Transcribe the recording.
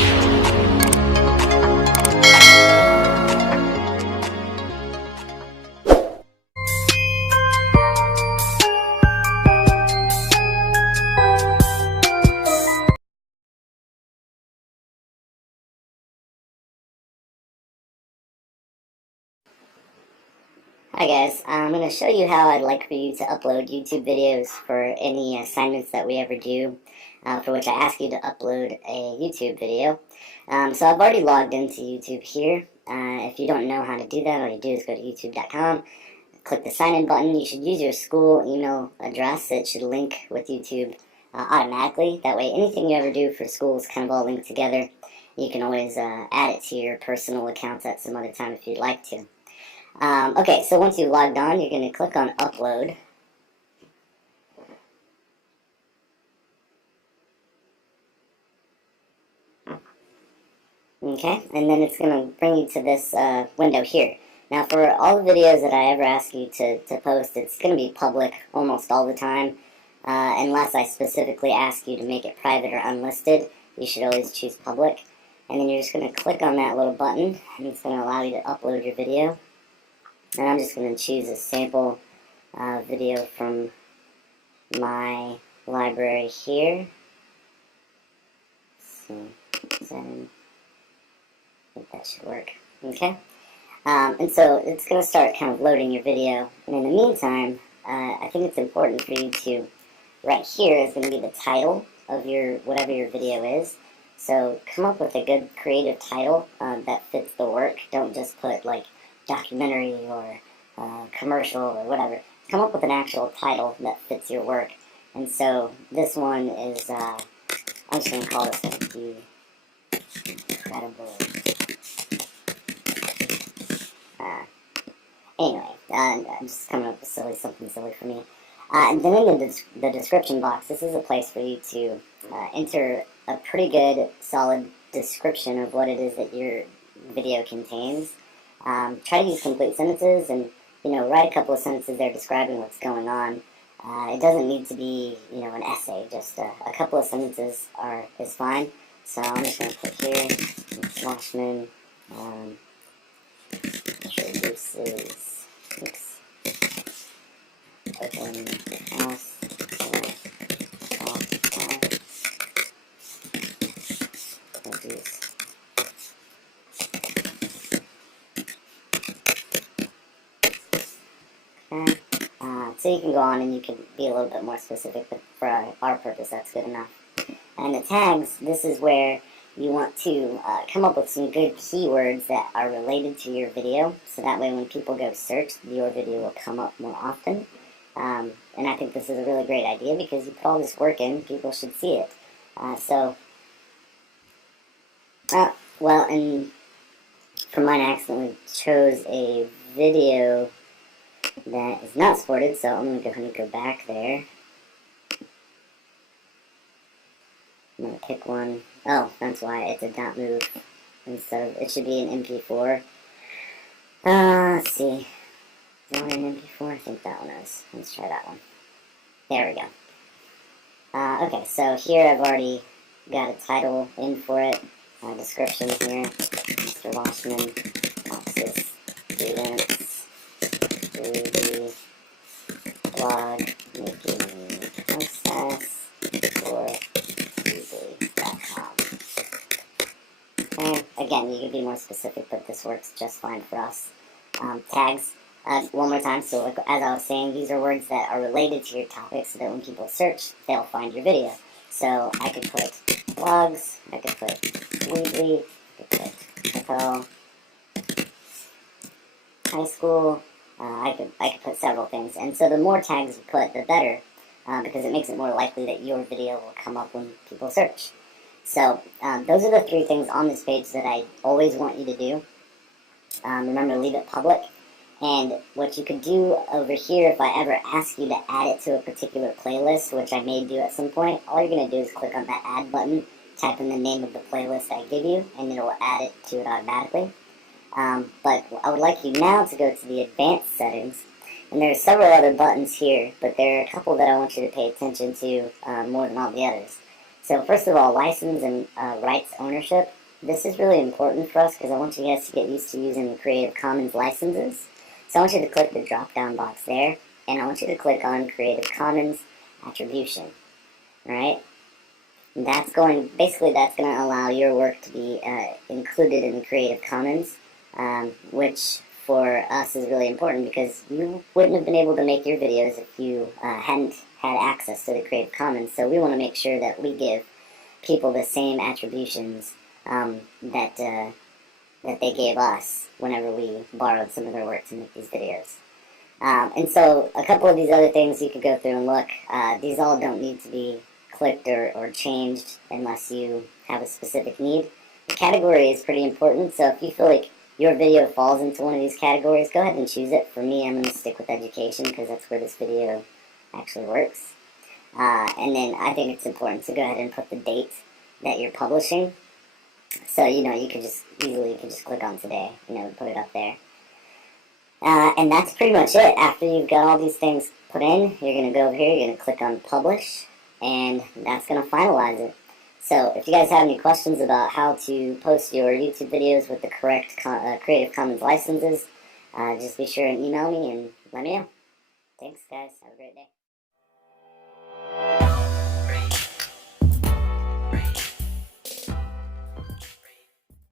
Hi guys, I'm going to show you how I'd like for you to upload YouTube videos for any assignments that we ever do, for which I ask you to upload a YouTube video. So I've already logged into YouTube here. If you don't know how to do that, all you do is go to youtube.com, click the sign in button. You should use your school email address. It should link with YouTube automatically. That way anything you ever do for school is kind of all linked together. You can always add it to your personal accounts at some other time if you'd like to. Okay, so once you've logged on, you're going to click on Upload. Okay, and then it's going to bring you to this window here. Now, for all the videos that I ever ask you to post, it's going to be public almost all the time, unless I specifically ask you to make it private or unlisted. You should always choose public. And then you're just going to click on that little button, and it's going to allow you to upload your video. And I'm just going to choose a sample video from my library here. Let's see, 7. I think that should work. Okay. And so it's going to start kind of loading your video. And in the meantime, I think it's important for you to, right here is going to be the title of your, whatever your video is. So come up with a good creative title that fits the work. Don't just put like documentary or commercial or whatever. Come up with an actual title that fits your work. And so this one is, I'm just going to call this one Incredible. Anyway, I'm just coming up with something silly for me. And then in the description box, this is a place for you to enter a pretty good, solid description of what it is that your video contains. Try to use complete sentences and, write a couple of sentences there describing what's going on. It doesn't need to be, an essay. Just a couple of sentences is fine. So I'm just going to put here, Washman introduces, open house so you can go on and you can be a little bit more specific, but for our purpose, that's good enough. And the tags, this is where you want to come up with some good keywords that are related to your video, so that way when people go search, your video will come up more often. And I think this is a really great idea because you put all this work in, people should see it. Well, and for mine, I accidentally chose a video that is not supported, so I'm going to go ahead and go back there. I'm going to pick one. Oh, that's why it's a .move instead of, it should be an MP4. Let's see. Is that one an MP4? I think that one is. Let's try that one. There we go. Okay, so here I've already got a title in for it. Description here. Mr. Washman talks to students through the blog making process for weebly.com. Okay, again, you can be more specific, but this works just fine for us. Tags, one more time. So like, as I was saying, these are words that are related to your topic so that when people search, they'll find your video. So I could put blogs, I could put weekly, I could put FL, high school, I could put several things. And so the more tags you put, the better, because it makes it more likely that your video will come up when people search. So those are the 3 things on this page that I always want you to do. Remember to leave it public. And what you could do over here, if I ever ask you to add it to a particular playlist, which I may do at some point, all you're going to do is click on that add button, type in the name of the playlist I give you, and it will add it to it automatically. But I would like you now to go to the advanced settings, and there are several other buttons here, but there are a couple that I want you to pay attention to more than all the others. So first of all, license and rights ownership. This is really important for us because I want you guys to get used to using Creative Commons licenses. So I want you to click the drop-down box there, and I want you to click on Creative Commons Attribution. Alright? That's going to allow your work to be included in Creative Commons, which for us is really important because you wouldn't have been able to make your videos if you hadn't had access to the Creative Commons. So we want to make sure that we give people the same attributions that they gave us whenever we borrowed some of their work to make these videos. And so a couple of these other things you could go through and look. These all don't need to be clicked or changed unless you have a specific need. The category is pretty important, so if you feel like your video falls into one of these categories, go ahead and choose it. For me, I'm going to stick with education because that's where this video actually works. And then I think it's important to go ahead and put the date that you're publishing. So, you could just click on today, put it up there. And that's pretty much it. After you've got all these things put in, you're going to go over here, you're going to click on publish, and that's going to finalize it. So if you guys have any questions about how to post your YouTube videos with the correct Creative Commons licenses, just be sure and email me and let me know. Thanks, guys. Have a great day.